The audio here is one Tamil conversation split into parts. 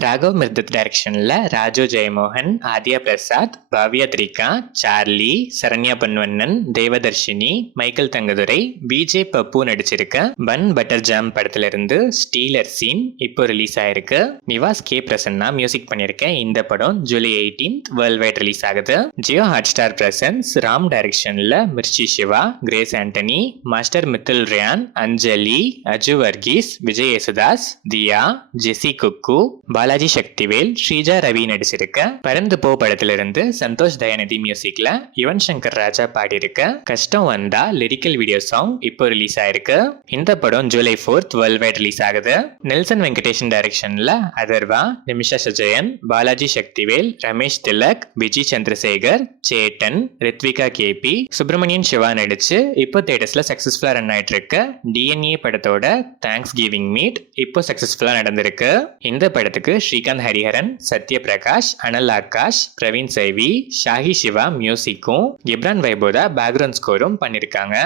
ராகவ் மிர்தத் டைரக்ஷன்ல ராஜு ஜெயமோகன், ஆதியா பிரசாத், பவ்யா த்ரிகா, சார்லி, சரண்யா பொன்வண்ணன், தேவதர்ஷினி, மைக்கேல் தங்கதுரை, பிஜே பப்பு நடிச்சிருக்க பன் பட்டர் ஜாம் படத்துல இருந்து ஸ்டீலர் சீன் இப்போ ரிலீஸ் ஆயிருக்கு. நிவாஸ் கே பிரசன்னா மியூசிக் பண்ணிருக்க இந்த படம் ஜூலை 18 வேர்ல்ட் வைட் ரிலீஸ் ஆகுது. ஜியோ ஹாட்ஸ்டார் பிரசன்ஸ் ராம் டைரக்ஷன்ல மிர்ச்சி சிவா, கிரேஸ் ஆண்டனி, மாஸ்டர் மித்துல் ரயான், அஞ்சலி, அஜு வர்கீஸ், விஜய் யேசுதாஸ், தியா, ஜெசி குக்கு, பாலாஜி சக்திவேல், ஸ்ரீஜா ரவி நடிச்சிருக்க பறந்து போ படத்திலிருந்து சந்தோஷ் தயாநிதி மியூசிக்ல யுவன் சங்கர் ராஜா பாடியிருக்க கஷ்டம் வந்தா லிரிக்கல் வீடியோ சாங் இப்போ ரிலீஸ் ஆயிருக்கு. இந்த படம் ஜூலை 4 வேர்ல்ட் வைட் ரிலீஸ் ஆகுது. நெல்சன் வெங்கடேஷன் டைரக்ஷன்ல அதர்வா, நிமிஷா சஜயன், பாலாஜி சக்திவேல், ரமேஷ் திலக், விஜய் சந்திரசேகர், சேட்டன், ரித்விகா கேபி, சுப்பிரமணியன் சிவா நடிச்சு இப்போ தியேட்டர்ஸ்ல சக்சஸ்ஃபுல்லா ரன் ஆயிட்டு இருக்க டிஎன்ஏ படத்தோட தேங்க்ஸ் கிவிங் மீட் இப்போ சக்சஸ்ஃபுல்லா நடந்திருக்கு. இந்த படத்துக்கு ஸ்ரீகாந்த் ஹரிஹரன், சத்ய பிரகாஷ், அனல் ஆகாஷ், பிரவீன் சைவி, ஷாஹி சிவா மியூசிக்கும் கிப்ரான் வைபோதா பேக்ரவுண்ட் ஸ்கோரும் பண்ணிருக்காங்க.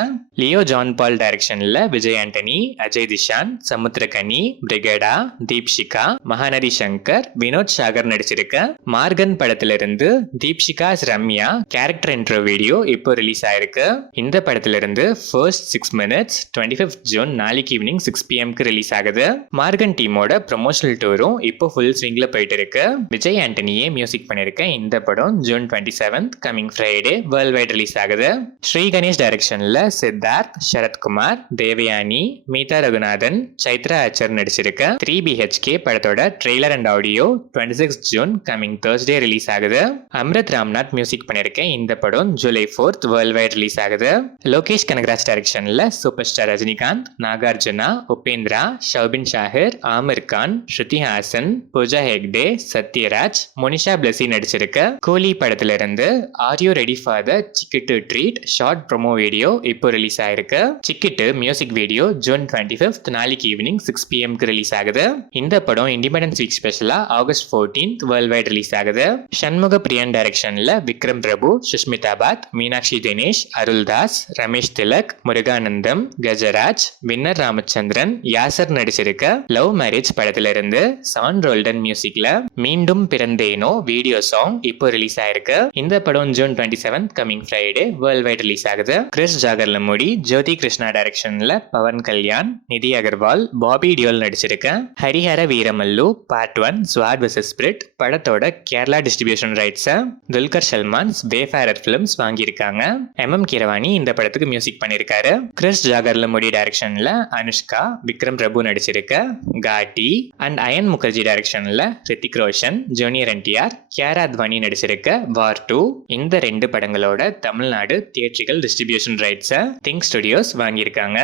லியோ ஜான் பால் டைரக்ஷன்ல விஜய் ஆண்டனி, அஜய் திஷான், சமுத்திரகனி, பிரிகேடா, தீப்ஷிகா, மகாநதி சங்கர், வினோத் சாகர் நடிச்சிருக்க மார்கன் படத்திலிருந்து தீப்ஷிகாஸ் ரம்யா கேரக்டர் இன்ட்ரோ வீடியோ இப்போ ரிலீஸ் ஆயிருக்கு. இந்த படத்திலிருந்து ஃபர்ஸ்ட் 6 minutes 25th ஜூன் நாளைக்கு ஈவினிங் 6 PM ரிலீஸ் ஆகுது. மார்கன் டீமோட ப்ரொமோஷனல் டூரும் இப்போ ஃபுல் ஸ்விங்ல போயிட்டு இருக்கு. விஜய் ஆண்டனியே மியூசிக் பண்ணிருக்க இந்த படம் June 27 coming Friday world wide release ஆகுது. ஸ்ரீ கணேஷ் டைரக்ஷன்ல சித்தார்த், சரத்குமார், தேவயானி, மீதா ரகுநாதன், சைத்ரா ஆச்சர் நடிச்சிருக்க 3 BHK படத்தோட trailer and audio 26 June coming Thursday release ஆகுது. அம்ரித் ராம்நாத் மியூசிக் பண்ணிருக்க இந்த படம் ஜூலை 4 வேர்ல்ட் வைட் ரிலீஸ் ஆகுது. லோகேஷ் கனகராஜ் டைரக்ஷன்ல சூப்பர் ஸ்டார் ரஜினிகாந்த், நாகார்ஜுனா, உபேந்திரா, ஷௌபின் ஷாஹிர், ஆமிர் கான், ஸ்ருதி ஹாசன், பூஜா ஹெக்டே, சத்யராஜ், மோனிஷா பிளஸி நடிச்சிருக்க கூலி படத்துல இருந்து are you ready for the Chikitu treat short promo video இப்போ ரிலீஸ் ஆயிருக்கு. சிக்கிட்டு மியூசிக் வீடியோ ஜூன் 25 நாளைக்கு ஈவினிங் 6 PM ரிலீஸ் ஆகுது. இந்த படம் இண்டிபெண்டன்ஸ் வீக் ஸ்பெஷலா ஆகஸ்ட் 14 வேர்ல்ட் வைட் ரிலீஸ் ஆகுது. சண்முக பிரியன் டைரக்ஷன்ல விக்ரம் பிரபு, சுஷ்மிதா பாத், மீனாட்சி தினேஷ், அருள்தாஸ், ரமேஷ் திலக், முருகானந்தம், கஜராஜ், வின்னர் ராமச்சந்திரன், யாசர் நடிச்சிருக்க லவ் மேரேஜ் படத்துல இருந்து சான் ரோல்டன் மியூசிக்ல மீண்டும் பிறந்தேனோ வீடியோ சாங் இப்போ ரிலீஸ் ஆயிருக்கு. இந்த படம் June 27 coming Friday world wide release ஆகுது. கிறிஸ் ஜாகர்லமுடி, ஜோதி கிருஷ்ணா டைரக்ஷன்ல பவன் கல்யாண், நிதி அகர்வால், பாபி டியோல் நடிச்சிருக்க Harihara Veeramallu part 1 swat versus spirit படத்தோட கேரளா டிஸ்ட்ரிபியூஷன் ரைட்ஸை துல்கர் சல்மான்ஸ் வேஃபேரர் பிலிம்ஸ் வாங்கியிருக்காங்க. கீரவாணி இந்த படத்துக்கு மியூசிக் பண்ணிருக்காரு. கிறிஸ் ஜாகர்லமுடி டைரக்ஷன்ல அனுஷ்கா, விக்ரம் பிரபு நடிச்சிருக்க காட்டி அண்ட் அயன் முகர்ஜி டைரக்ஷன்ல ரித்திக் ரோஷன், ஜூனியர் NTR, கியாரா அத்வானி நடிச்சிருக்க வார் 2 இந்த 2 படங்களோட தமிழ்நாடு தியேட்ரிக்கல் டிஸ்ட்ரிபியூஷன் ரைட்ஸை திங்க் ஸ்டுடியோஸ் வாங்கியிருக்காங்க.